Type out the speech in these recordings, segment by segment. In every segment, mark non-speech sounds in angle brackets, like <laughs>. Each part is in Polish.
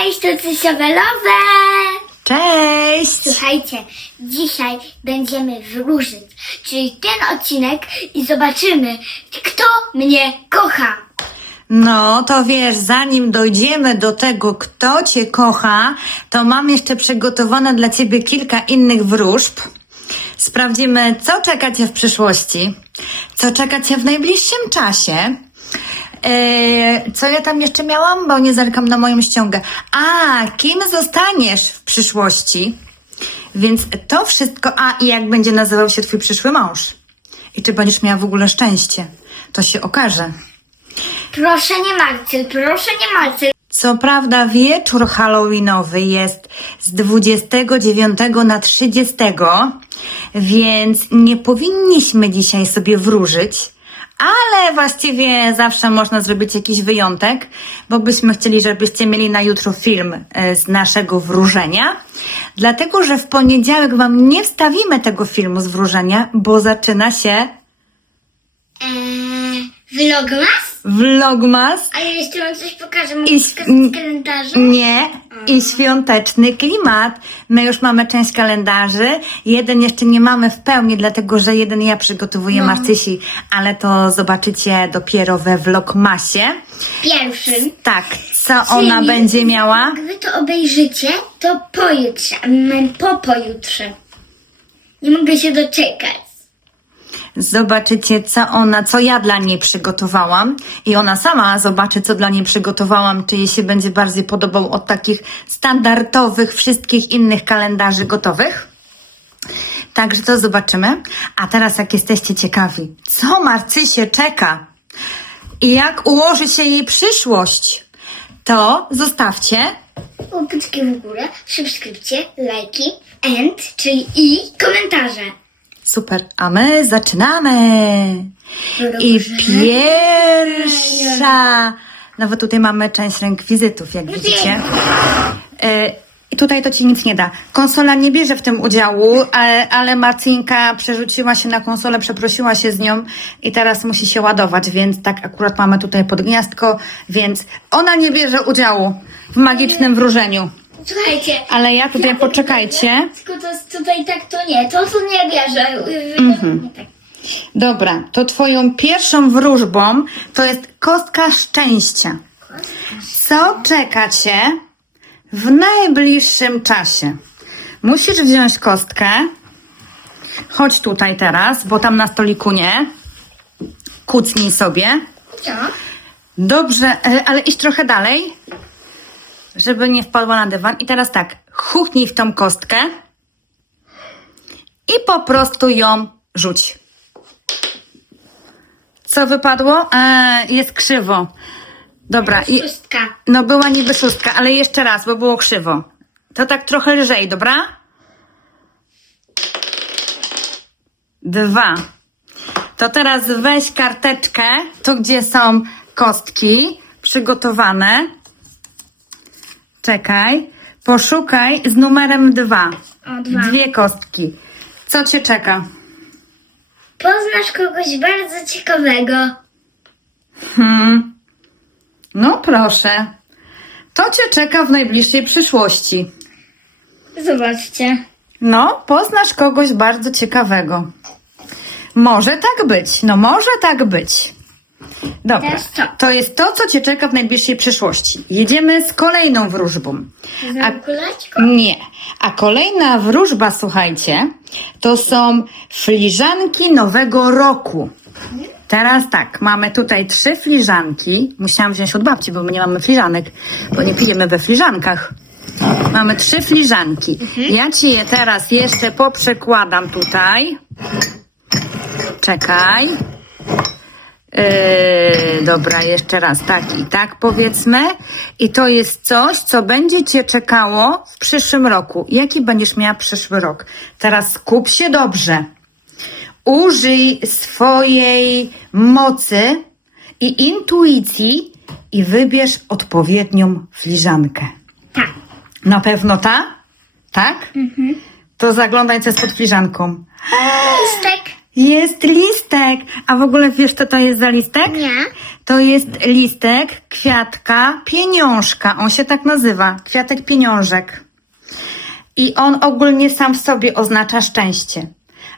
Cześć, Cysiowelowe! Cześć! Słuchajcie, dzisiaj będziemy wróżyć, czyli ten odcinek i zobaczymy, kto mnie kocha. No to wiesz, zanim dojdziemy do tego, kto Cię kocha, to mam jeszcze przygotowane dla Ciebie kilka innych wróżb. Sprawdzimy, co czeka Cię w przyszłości, co czeka Cię w najbliższym czasie. Eee, co ja tam jeszcze miałam? Bo nie zerkam na moją ściągę. A, kim zostaniesz w przyszłości? Więc to wszystko, a i jak będzie nazywał się Twój przyszły mąż? I czy będziesz miała w ogóle szczęście? To się okaże. Proszę nie Marcel, proszę nie Marcel. Co prawda wieczór halloweenowy jest z 29 na 30, więc nie powinniśmy dzisiaj sobie wróżyć, ale właściwie zawsze można zrobić jakiś wyjątek, bo byśmy chcieli, żebyście mieli na jutro film e, z naszego wróżenia. Dlatego, że w poniedziałek wam nie wstawimy tego filmu z wróżenia, bo zaczyna się Eee, vlogmas? Vlogmas Ale jeszcze wam coś pokażę, mogę I- pokazać mm, kalendarze? Nie, i świąteczny klimat. My już mamy część kalendarzy. Jeden jeszcze nie mamy w pełni, dlatego że jeden ja przygotowuję Marcysi, ale to zobaczycie dopiero we vlogmasie. Pierwszym. Tak, co ona Czyli będzie miała? Jak wy to obejrzycie, to pojutrze, a my po pojutrze. Nie mogę się doczekać. Zobaczycie, co ona, co ja dla niej przygotowałam. I ona sama zobaczy, co dla niej przygotowałam, czy jej się będzie bardziej podobał od takich standardowych, wszystkich innych kalendarzy gotowych. Także to zobaczymy. A teraz, jak jesteście ciekawi, co Marcysie czeka i jak ułoży się jej przyszłość, to zostawcie Łapeczki w górę, subskrypcje, lajki, and, czyli i komentarze. Super, a my zaczynamy. I pierwsza. Nawet tutaj mamy część rekwizytów, jak widzicie. E, I tutaj to ci nic nie da. Konsola nie bierze w tym udziału, ale, ale Marcinka przerzuciła się na konsolę, przeprosiła się z nią i teraz musi się ładować, więc tak akurat mamy tutaj pod gniazdko, więc ona nie bierze udziału w magicznym wróżeniu. Słuchajcie. Ale ja tutaj, poczekajcie. Tylko to tutaj tak to nie, to tu nie bierze. Mhm. Tak. Dobra, to twoją pierwszą wróżbą to jest kostka szczęścia. Co czeka cię w najbliższym czasie? Musisz wziąć kostkę. Chodź tutaj teraz, bo tam na stoliku nie. Kucnij sobie. Dobrze, e, ale iść trochę dalej, żeby nie wpadła na dywan. I teraz tak, chuchnij w tą kostkę i po prostu ją rzuć. Co wypadło? E, jest krzywo. Dobra, i, Szóstka. no była niby szóstka, ale jeszcze raz, bo było krzywo. To tak trochę lżej, dobra? Dwa. To teraz weź karteczkę, tu gdzie są kostki przygotowane. Czekaj. Poszukaj z numerem dwa. O, dwa. Dwie kostki. Co cię czeka? Poznasz kogoś bardzo ciekawego. Hmm. No proszę. To cię czeka w najbliższej przyszłości. Zobaczcie. No, poznasz kogoś bardzo ciekawego. Może tak być, no może tak być. Dobra, Teraz co? to jest to, co cię czeka w najbliższej przyszłości. Jedziemy z kolejną wróżbą. A, nie, a kolejna wróżba, słuchajcie, to są filiżanki nowego roku. Teraz tak, mamy tutaj trzy filiżanki. Musiałam wziąć od babci, bo my nie mamy filiżanek, bo nie pijemy we filiżankach. Mamy trzy filiżanki. Ja ci je teraz jeszcze poprzekładam tutaj. Czekaj. Yy, dobra, jeszcze raz, tak i tak powiedzmy. I to jest coś, co będzie Cię czekało w przyszłym roku. Jaki będziesz miała przyszły rok? Teraz skup się dobrze. Użyj swojej mocy i intuicji i wybierz odpowiednią filiżankę. Tak. Na pewno ta? Tak? To zaglądaj, co jest pod filiżanką. Listek. Jest listek. A w ogóle wiesz, co to jest za listek? Nie. To jest listek kwiatka pieniążka. On się tak nazywa. Kwiatek pieniążek. I on ogólnie sam w sobie oznacza szczęście.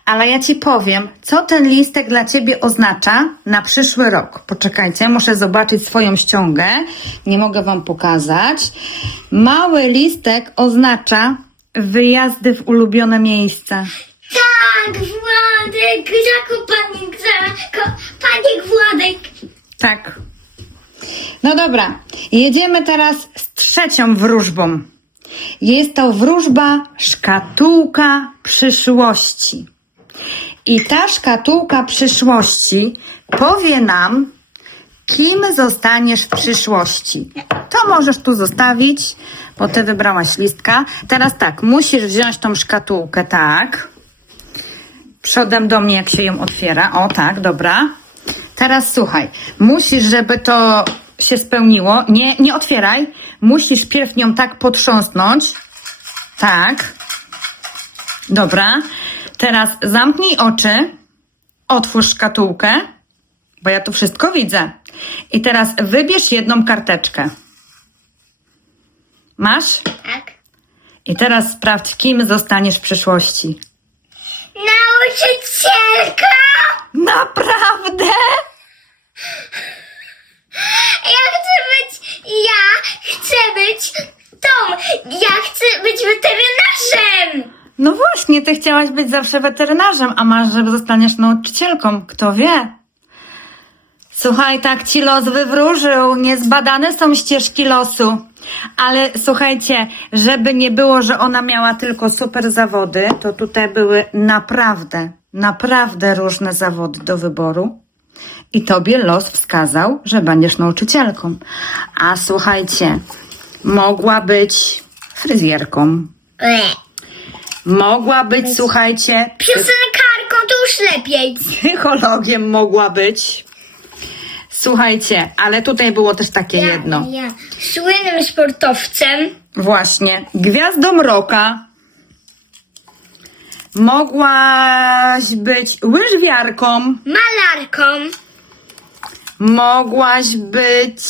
Ale ja ci powiem, co ten listek dla ciebie oznacza na przyszły rok. Poczekajcie, muszę zobaczyć swoją ściągę. Nie mogę wam pokazać. Mały listek oznacza wyjazdy w ulubione miejsca. Tak, Władek, zakopanik, zakopanik Władek. Tak. No dobra, jedziemy teraz z trzecią wróżbą. Jest to wróżba szkatułka przyszłości. I ta szkatułka przyszłości powie nam, kim zostaniesz w przyszłości. To możesz tu zostawić, bo ty wybrałaś listka. Teraz tak, musisz wziąć tą szkatułkę, tak. Przodem do mnie, jak się ją otwiera. O, tak, dobra. Teraz słuchaj, musisz, żeby to się spełniło, nie, nie otwieraj. Musisz pierw nią tak potrząsnąć. Tak. Dobra. Teraz zamknij oczy, otwórz szkatułkę, bo ja tu wszystko widzę. I teraz wybierz jedną karteczkę. Masz? Tak. I teraz sprawdź, kim zostaniesz w przyszłości. Nauczycielka! Naprawdę? Ja chcę być, ja chcę być tą, ja chcę być weterynarzem! No właśnie, ty chciałaś być zawsze weterynarzem, a masz, że zostaniesz nauczycielką. Kto wie? Słuchaj, tak ci los wywróżył. Niezbadane są ścieżki losu. Ale słuchajcie, żeby nie było, że ona miała tylko super zawody, to tutaj były naprawdę, naprawdę różne zawody do wyboru. I tobie los wskazał, że będziesz nauczycielką. A słuchajcie, mogła być fryzjerką. Mogła być, słuchajcie, Piosenkarką to już lepiej. psychologiem mogła być. Słuchajcie, ale tutaj było też takie jedno. Ja, ja. Słynnym sportowcem. Właśnie, gwiazdą roka. Mogłaś być łyżwiarką. Malarką. Mogłaś być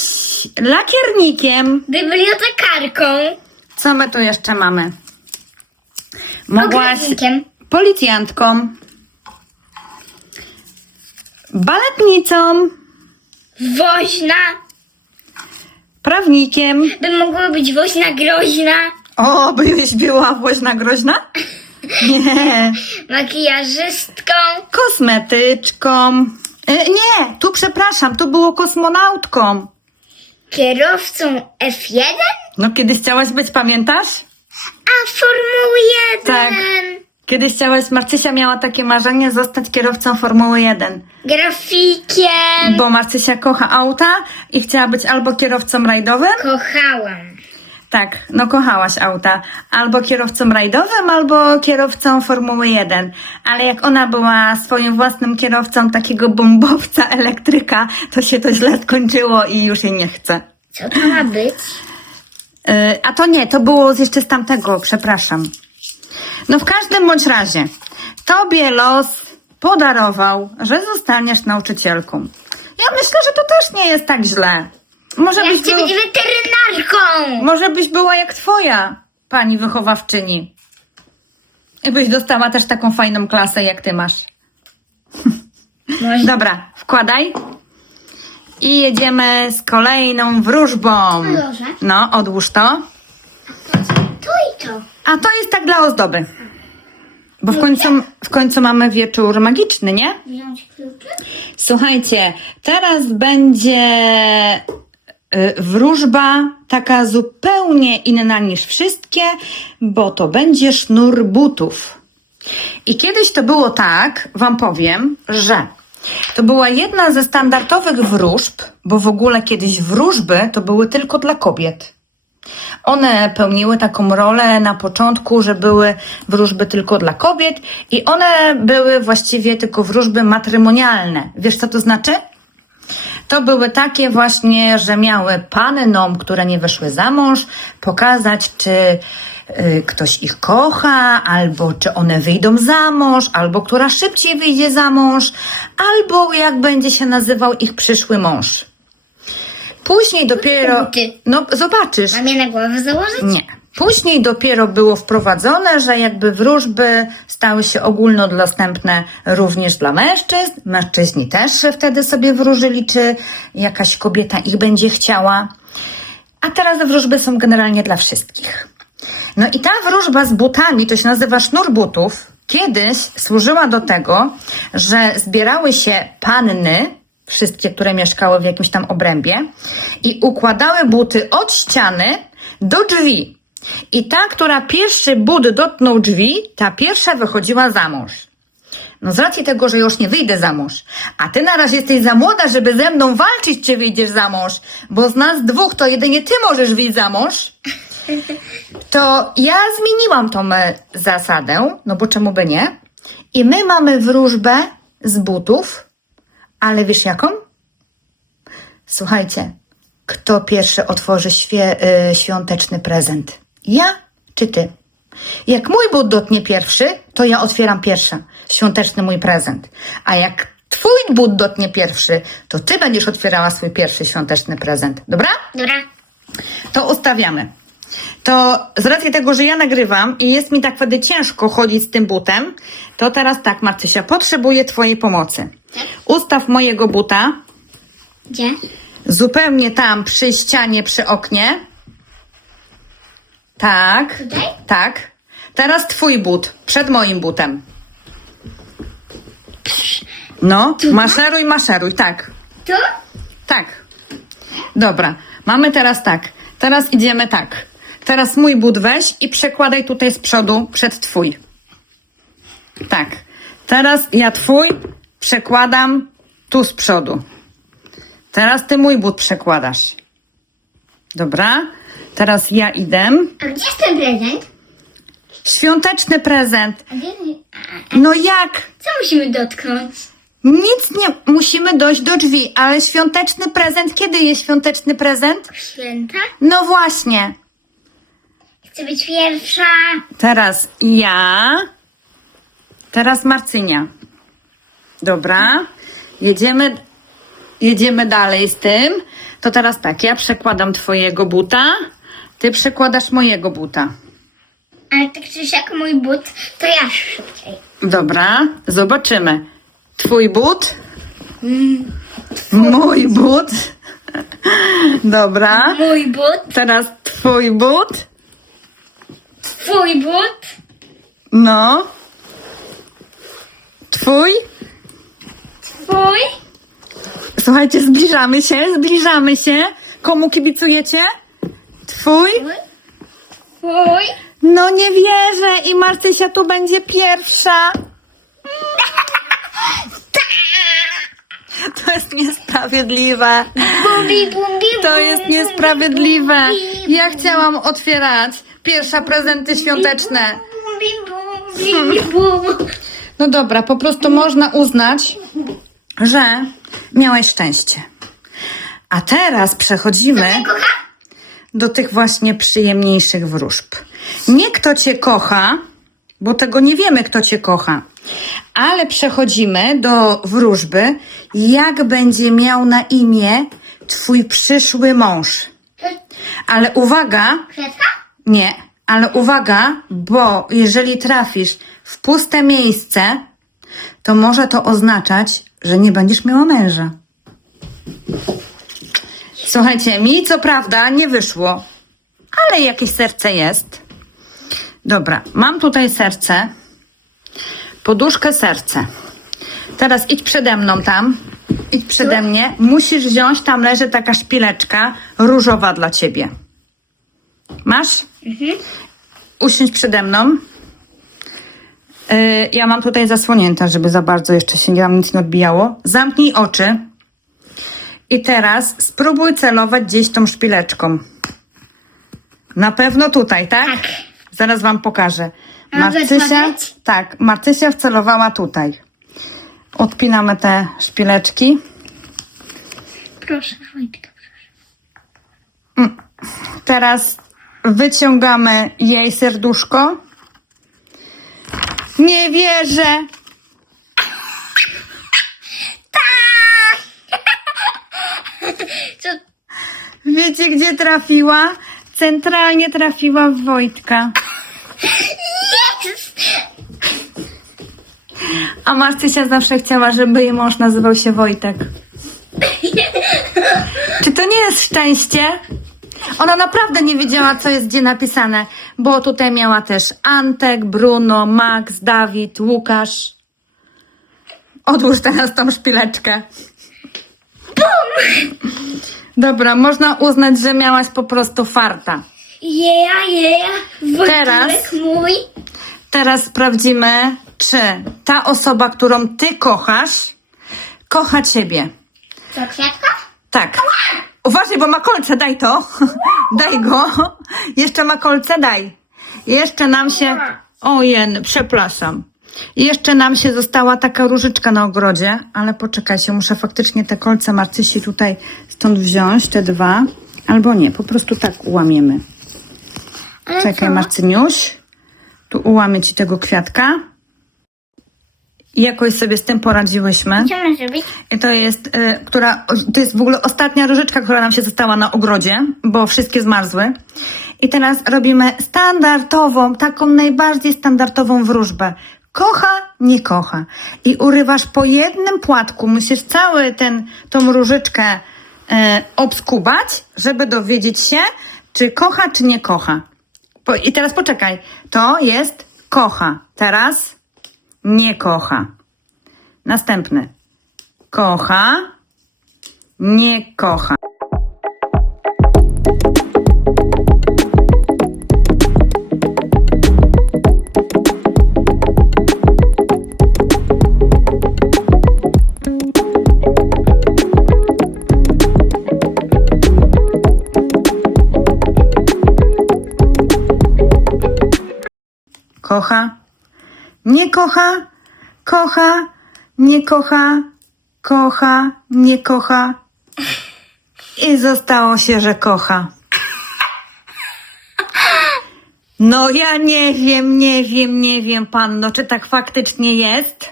lakiernikiem. Bibliotekarką. Co my tu jeszcze mamy? Mogłaś Ogrodnikiem. policjantką. Baletnicą. Woźna. Prawnikiem. By mogła być woźna groźna. O, byś była woźna groźna? Nie. Makijażystką. Kosmetyczką. E, nie, tu przepraszam, tu było kosmonautką. Kierowcą F1. No kiedyś chciałaś być, pamiętasz? A Formuły 1. Tak. Kiedyś chciałaś, Marcysia miała takie marzenie zostać kierowcą Formuły 1. Grafikiem. Bo Marcysia kocha auta i chciała być albo kierowcą rajdowym, Kochałam. tak, no kochałaś auta, albo kierowcą rajdowym, albo kierowcą Formuły 1. Ale jak ona była swoim własnym kierowcą takiego bombowca elektryka, to się to źle skończyło i już jej nie chce. Co to ma być? Yy, a to nie, to było jeszcze z tamtego, przepraszam. No w każdym bądź razie, tobie los podarował, że zostaniesz nauczycielką. Ja myślę, że to też nie jest tak źle. Może Ja byś, chcę był, być weterynarką. może byś była jak twoja pani wychowawczyni. I byś dostała też taką fajną klasę, jak ty masz. Może Dobra, wkładaj. I jedziemy z kolejną wróżbą. Dobrze. No, odłóż to. To i to. A to jest tak dla ozdoby. Bo w końcu, w końcu mamy wieczór magiczny, nie? Wziąć klucze? Słuchajcie, teraz będzie y, wróżba taka zupełnie inna niż wszystkie, bo to będzie sznur butów. I kiedyś to było tak, wam powiem, że to była jedna ze standardowych wróżb, bo w ogóle kiedyś wróżby to były tylko dla kobiet. One pełniły taką rolę na początku, że były wróżby tylko dla kobiet i one były właściwie tylko wróżby matrymonialne. Wiesz co to znaczy? To były takie właśnie, że miały pannom, które nie wyszły za mąż, pokazać, czy y, ktoś ich kocha, albo czy one wyjdą za mąż, albo która szybciej wyjdzie za mąż, albo jak będzie się nazywał ich przyszły mąż. Później dopiero. No, zobaczysz. Mam je na głowę założyć? Nie. Później dopiero było wprowadzone, że jakby wróżby stały się ogólnodostępne również dla mężczyzn. Mężczyźni też wtedy sobie wróżyli, czy jakaś kobieta ich będzie chciała. A teraz wróżby są generalnie dla wszystkich. No i ta wróżba z butami, to się nazywa sznur butów, kiedyś służyła do tego, że zbierały się panny, wszystkie, które mieszkały w jakimś tam obrębie, i układały buty od ściany do drzwi. I ta, która pierwszy but dotknął drzwi, ta pierwsza wychodziła za mąż. No z racji tego, że już nie wyjdę za mąż, a ty na razie jesteś za młoda, żeby ze mną walczyć, czy wyjdziesz za mąż, bo z nas dwóch to jedynie ty możesz wyjść za mąż, <laughs> to ja zmieniłam tą e, zasadę, no bo czemu by nie? I my mamy wróżbę z butów, ale wiesz jaką? Słuchajcie, kto pierwszy otworzy świe, y, świąteczny prezent? Ja czy ty? Jak mój but dotknie pierwszy, to ja otwieram pierwsza świąteczny mój prezent. A jak twój but dotknie pierwszy, to ty będziesz otwierała swój pierwszy świąteczny prezent. Dobra? Dobra. To ustawiamy. To z racji tego, że ja nagrywam i jest mi tak wtedy ciężko chodzić z tym butem, to teraz tak, Marcysia, potrzebuję twojej pomocy. Ustaw mojego buta Gdzie? zupełnie tam przy ścianie, przy oknie. Tak. Tutaj? Tak. Teraz twój but, przed moim butem. No, maszeruj, maszeruj, tak. Tu? Tak. Dobra, mamy teraz tak. Teraz idziemy tak. Teraz mój but weź i przekładaj tutaj z przodu przed twój. Tak. Teraz ja twój przekładam tu z przodu. Teraz ty mój but przekładasz. Dobra? Teraz ja idę. A gdzie jest ten prezent? Świąteczny prezent. A gdzie... A, No jak? co musimy dotknąć? Nic nie musimy dojść do drzwi, ale świąteczny prezent, kiedy jest świąteczny prezent? Święta? No właśnie. Chcę być pierwsza. Teraz ja. Teraz Marcynia. Dobra. Jedziemy, jedziemy dalej z tym. To teraz tak, ja przekładam twojego buta, ty przekładasz mojego buta. Ale tak czy siak mój but, to ja szybciej. Dobra, zobaczymy. Twój but. Mój but. Dobra. Mój but, Teraz twój but. Twój but, No. Twój. twój, Słuchajcie, zbliżamy się, zbliżamy się. Komu kibicujecie? Twój? twój. No nie wierzę i Marcysia tu będzie pierwsza. <laughs> To jest niesprawiedliwe. Bumbi, bumbi, To jest niesprawiedliwe. Ja chciałam otwierać pierwsza prezenty świąteczne. No dobra, po prostu można uznać, że miałeś szczęście. A teraz przechodzimy do tych właśnie przyjemniejszych wróżb. Nie kto cię kocha, bo tego nie wiemy, kto cię kocha, ale przechodzimy do wróżby, jak będzie miał na imię twój przyszły mąż. Ale uwaga? Nie, ale uwaga, bo jeżeli trafisz w puste miejsce, to może to oznaczać, że nie będziesz miała męża. Słuchajcie, mi co prawda nie wyszło, ale jakieś serce jest. Dobra, mam tutaj serce, poduszkę serce. Teraz idź przede mną tam, idź przede mnie. Musisz wziąć, tam leży taka szpileczka różowa dla ciebie. Masz? Usiądź przede mną. Yy, ja mam tutaj zasłonięte, żeby za bardzo jeszcze się nam nic nie odbijało. Zamknij oczy. I teraz spróbuj celować gdzieś tą szpileczką. Na pewno tutaj, tak? Tak. Zaraz wam pokażę. Marcysia, tak, Marcysia wcelowała tutaj. Odpinamy te szpileczki. Proszę, Wojtek. Teraz wyciągamy jej serduszko. Nie wierzę. Co? Wiecie, gdzie trafiła? Centralnie trafiła w Wojtka. A Marcysia zawsze chciała, żeby jej mąż nazywał się Wojtek. Czy to nie jest szczęście? Ona naprawdę nie wiedziała, co jest gdzie napisane, bo tutaj miała też Antek, Bruno, Max, Dawid, Łukasz. Odłóż teraz tą szpileczkę. Dobra, można uznać, że miałaś po prostu farta. Jeja, jeja. Wojtułek Teraz? mój. Teraz sprawdzimy, czy ta osoba, którą ty kochasz, kocha ciebie. Co, kwiatka? Tak. Uważaj, bo ma kolce, daj to. <laughs> daj go. Jeszcze ma kolce, daj. Jeszcze nam się. Ojen, przepraszam. Jeszcze nam się została taka różyczka na ogrodzie, ale poczekajcie, muszę faktycznie te kolce Marcysi tutaj stąd wziąć, te dwa. Albo nie, po prostu tak ułamiemy. Ale Czekaj, co? Marcyniuś. Tu ułamię ci tego kwiatka. I jakoś sobie z tym poradziłyśmy. Mam zrobić? I to jest, y, która, to jest w ogóle ostatnia różyczka, która nam się została na ogrodzie, bo wszystkie zmarzły. I teraz robimy standardową, taką najbardziej standardową wróżbę. Kocha, nie kocha. I urywasz po jednym płatku, musisz cały ten, tą różyczkę y, obskubać, żeby dowiedzieć się, czy kocha, czy nie kocha. Po, I teraz poczekaj. To jest kocha. Teraz nie kocha. Następny kocha, nie kocha. Kocha, nie kocha, kocha, nie kocha, kocha, nie kocha. I zostało się, że kocha. No ja nie wiem, nie wiem, nie wiem, panno, czy tak faktycznie jest.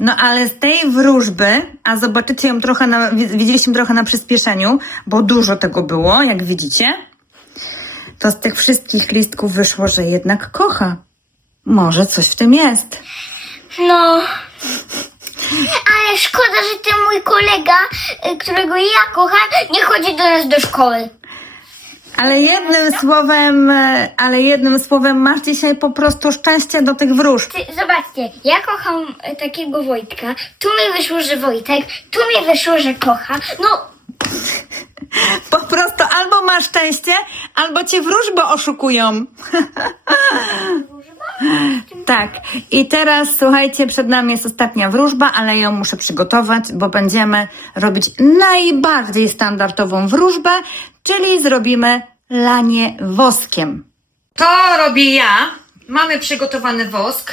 No ale z tej wróżby, a zobaczycie ją trochę na, wi- widzieliśmy trochę na przyspieszeniu, bo dużo tego było, jak widzicie. To z tych wszystkich listków wyszło, że jednak kocha. Może coś w tym jest. No. Ale szkoda, że ten mój kolega, y, którego ja kocham, nie chodzi do nas do szkoły. Ale jednym słowem, e, ale jednym słowem masz dzisiaj po prostu szczęście do tych wróżb. Ty, zobaczcie, ja kocham y, takiego Wojtka, tu mi wyszło, że Wojtek, tu mi wyszło, że kocha. No, <laughs> Po prostu albo masz szczęście, albo cię wróżby oszukują. <laughs> Tak. I teraz słuchajcie, przed nami jest ostatnia wróżba, ale ją muszę przygotować, bo będziemy robić najbardziej standardową wróżbę, czyli zrobimy lanie woskiem. To robię ja. Mamy przygotowany wosk.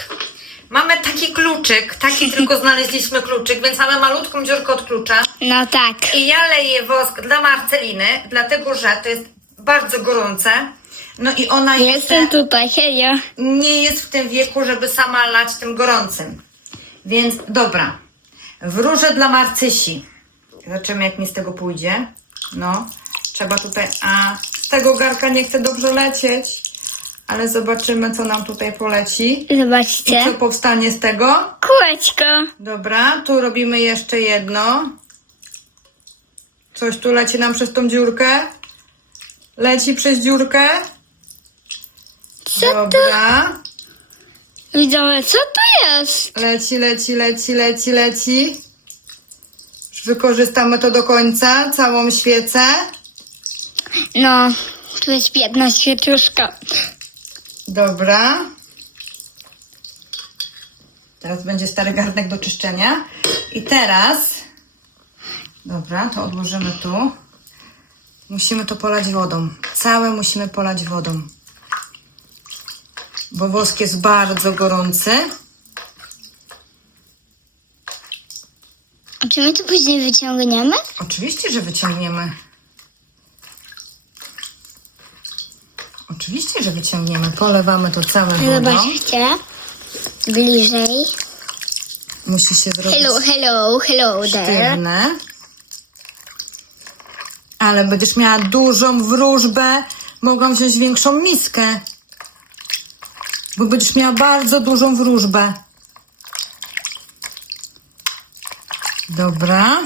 Mamy taki kluczyk, taki tylko znaleźliśmy kluczyk, więc mamy malutką dziurkę od klucza. no tak. I ja leję wosk dla Marceliny, dlatego że to jest bardzo gorące. No i ona jeszcze tutaj, hejo. nie jest w tym wieku, żeby sama lać tym gorącym. Więc dobra, wróżę dla Marcysi. Zobaczymy, jak mi z tego pójdzie. No, trzeba tutaj. A z tego garka nie chce dobrze lecieć, ale zobaczymy, co nam tutaj poleci. I Zobaczcie. co powstanie z tego? Kółeczko. Dobra, tu robimy jeszcze jedno. Coś tu leci nam przez tą dziurkę. Leci przez dziurkę. Co Dobra. Widzowie, co to jest? Leci, leci, leci, leci, leci. Wykorzystamy to do końca, całą świecę. No, tu jest biedna świeczuszka. Dobra. Teraz będzie stary garnek do czyszczenia. I teraz. Dobra, to odłożymy tu. Musimy to polać wodą. Całe musimy polać wodą. Bo wosk jest bardzo gorący. A czy my to później wyciągniemy? Oczywiście, że wyciągniemy. Oczywiście, że wyciągniemy. Polewamy to całe wodą. Zobaczcie. Bliżej. Musi się zrobić Hello, hello, hello there. sztywne. Ale będziesz miała dużą wróżbę. Mogłam wziąć większą miskę. Bo będziesz miała bardzo dużą wróżbę. Dobra.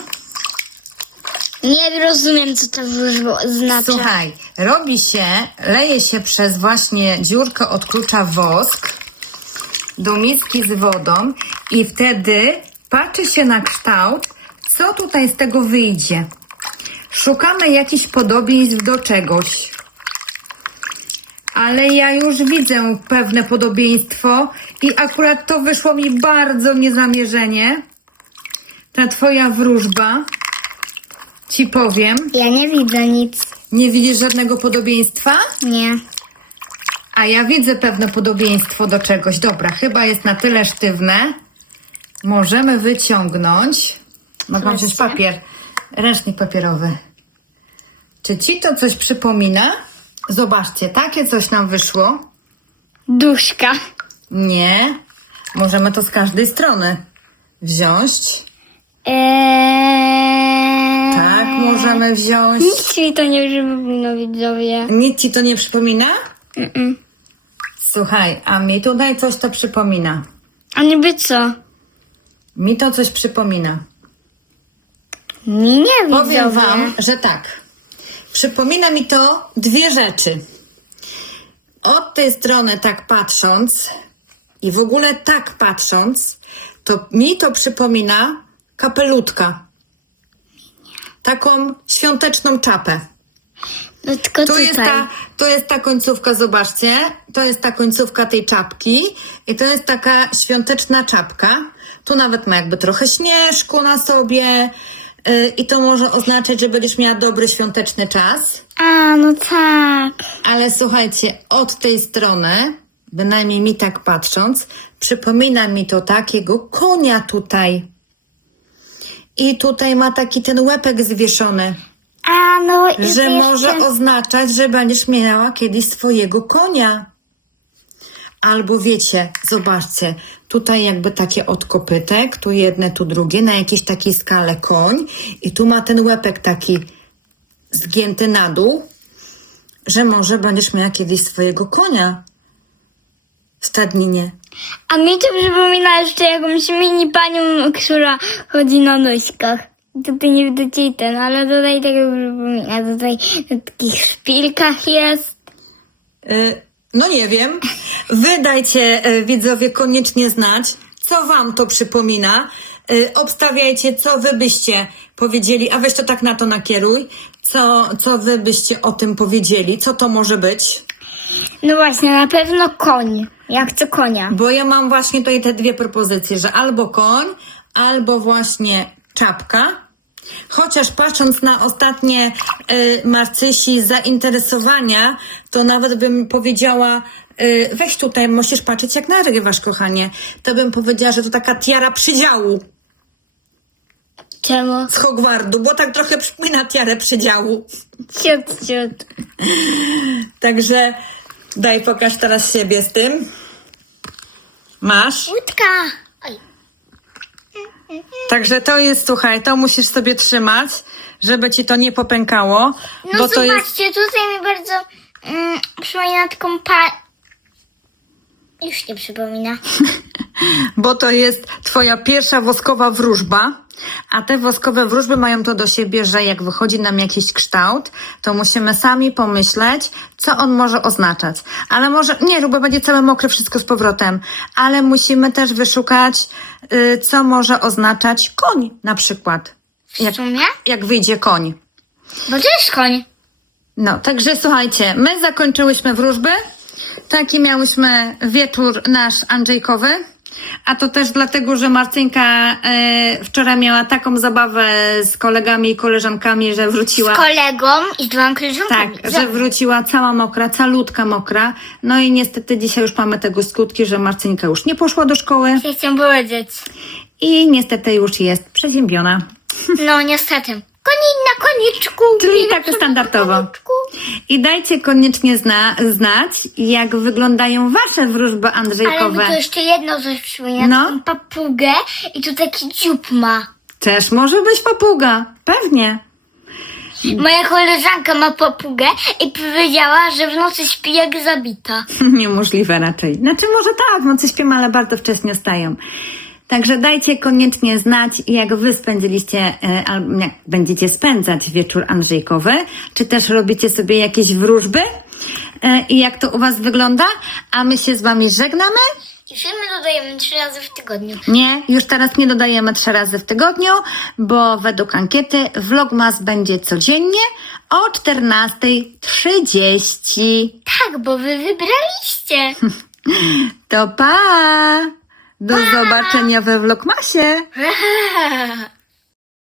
Nie rozumiem, co to wróżba oznacza. Słuchaj, robi się, leje się przez właśnie dziurkę od klucza wosk do miski z wodą i wtedy patrzy się na kształt, co tutaj z tego wyjdzie. Szukamy jakichś podobieństw do czegoś. Ale ja już widzę pewne podobieństwo i akurat to wyszło mi bardzo niezamierzenie. Ta twoja wróżba. Ci powiem. Ja nie widzę nic. Nie widzisz żadnego podobieństwa? Nie. A ja widzę pewne podobieństwo do czegoś. Dobra, chyba jest na tyle sztywne. Możemy wyciągnąć. Mogę wziąć papier. Ręcznik papierowy. Czy ci to coś przypomina? Zobaczcie, takie coś nam wyszło. Duszka. Nie. Możemy to z każdej strony wziąć. Eee... Tak, możemy wziąć. Nic mi to nie przypomina, widzowie. Nic ci to nie przypomina? Mm-mm. Słuchaj, a mi tutaj coś to przypomina. A niby co? Mi to coś przypomina. Mi nie widzowie. Powiem Wam, że tak. Przypomina mi to dwie rzeczy. Od tej strony tak patrząc i w ogóle tak patrząc, to mi to przypomina kapelutka. Taką świąteczną czapę. No tylko Tu tutaj. jest, ta, tu jest ta końcówka, zobaczcie. To jest ta końcówka tej czapki i to jest taka świąteczna czapka. Tu nawet ma jakby trochę śnieżku na sobie yy, i to może oznaczać, że będziesz miała dobry świąteczny czas. A, no tak. Ale słuchajcie, od tej strony, bynajmniej mi tak patrząc, przypomina mi to takiego konia tutaj. I tutaj ma taki ten łepek zwieszony A, no i że to może jeszcze... oznaczać, że będziesz miała kiedyś swojego konia. Albo wiecie, zobaczcie, tutaj jakby takie od kopytek, tu jedne, tu drugie, na jakiejś takiej skale koń i tu ma ten łepek taki zgięty na dół, że może będziesz miała kiedyś swojego konia stadninie. A mi to przypomina jeszcze jakąś mini panią, która chodzi na nośkach. Tutaj nie widać jej ten, ale tutaj tego przypomina. Tutaj na takich szpilkach jest. Y, No nie wiem. Wy dajcie y, widzowie koniecznie znać, co wam to przypomina. Y, Obstawiajcie, co wy byście powiedzieli, a weź to tak na to nakieruj. Co, co wy byście o tym powiedzieli? Co to może być? No właśnie, na pewno koń. Ja chcę konia. Bo ja mam właśnie tutaj te dwie propozycje, że albo koń, albo właśnie czapka. Chociaż patrząc na ostatnie y, Marcysi zainteresowania, to nawet bym powiedziała, y, weź tutaj, musisz patrzeć jak nagrywasz, kochanie. To bym powiedziała, że to taka tiara przydziału Czemu? z Hogwardu, bo tak trochę przypomina tiarę przydziału. Ciut, ciut. Także daj, pokaż teraz siebie z tym. Masz? Łódka. Oj. Także to jest, słuchaj, to musisz sobie trzymać, żeby ci to nie popękało. No bo to jest. zobaczcie, tutaj mi bardzo mm, przypomina taką pa... Już nie przypomina. <laughs> Bo to jest twoja pierwsza woskowa wróżba. A te woskowe wróżby mają to do siebie, że jak wychodzi nam jakiś kształt, to musimy sami pomyśleć, co on może oznaczać. Ale może, nie, bo będzie całe mokre wszystko z powrotem, ale musimy też wyszukać, y, co może oznaczać koń na przykład. Jak, W sumie? jak wyjdzie koń. Bo to jest koń. No, także słuchajcie, my zakończyłyśmy wróżby. Taki miałyśmy wieczór nasz Andrzejkowy. A to też dlatego, że Marcynka e, wczoraj miała taką zabawę z kolegami i koleżankami, że wróciła. Z kolegą i z dwoma koleżankami. tak, że wróciła cała mokra, calutka mokra. No i niestety dzisiaj już mamy tego skutki, że Marcynka już nie poszła do szkoły chcę powiedzieć. i niestety już jest przeziębiona. No niestety. Konina, kochanieczku. Czyli Wiem, tak standardowo. I dajcie koniecznie zna, znać, jak wyglądają wasze wróżby Ale mi Andrzejkowe. to jeszcze jedno coś przypomina. No. Taką papugę i tu taki dziób ma. Też może być papuga. Pewnie. Moja koleżanka ma papugę i powiedziała, że w nocy śpi jak zabita. <laughs> Niemożliwe raczej. Znaczy może tak, w nocy śpią, ale bardzo wcześnie wstają. Także dajcie koniecznie znać, jak wy spędziliście, e, albo jak będziecie spędzać wieczór Andrzejkowy, czy też robicie sobie jakieś wróżby e, i jak to u was wygląda, a my się z wami żegnamy. I filmy dodajemy trzy razy w tygodniu. Nie, już teraz nie dodajemy trzy razy w tygodniu, bo według ankiety Vlogmas będzie codziennie o 14.30. Tak, bo wy wybraliście. <laughs> To pa! Do zobaczenia we Vlogmasie! <laughs>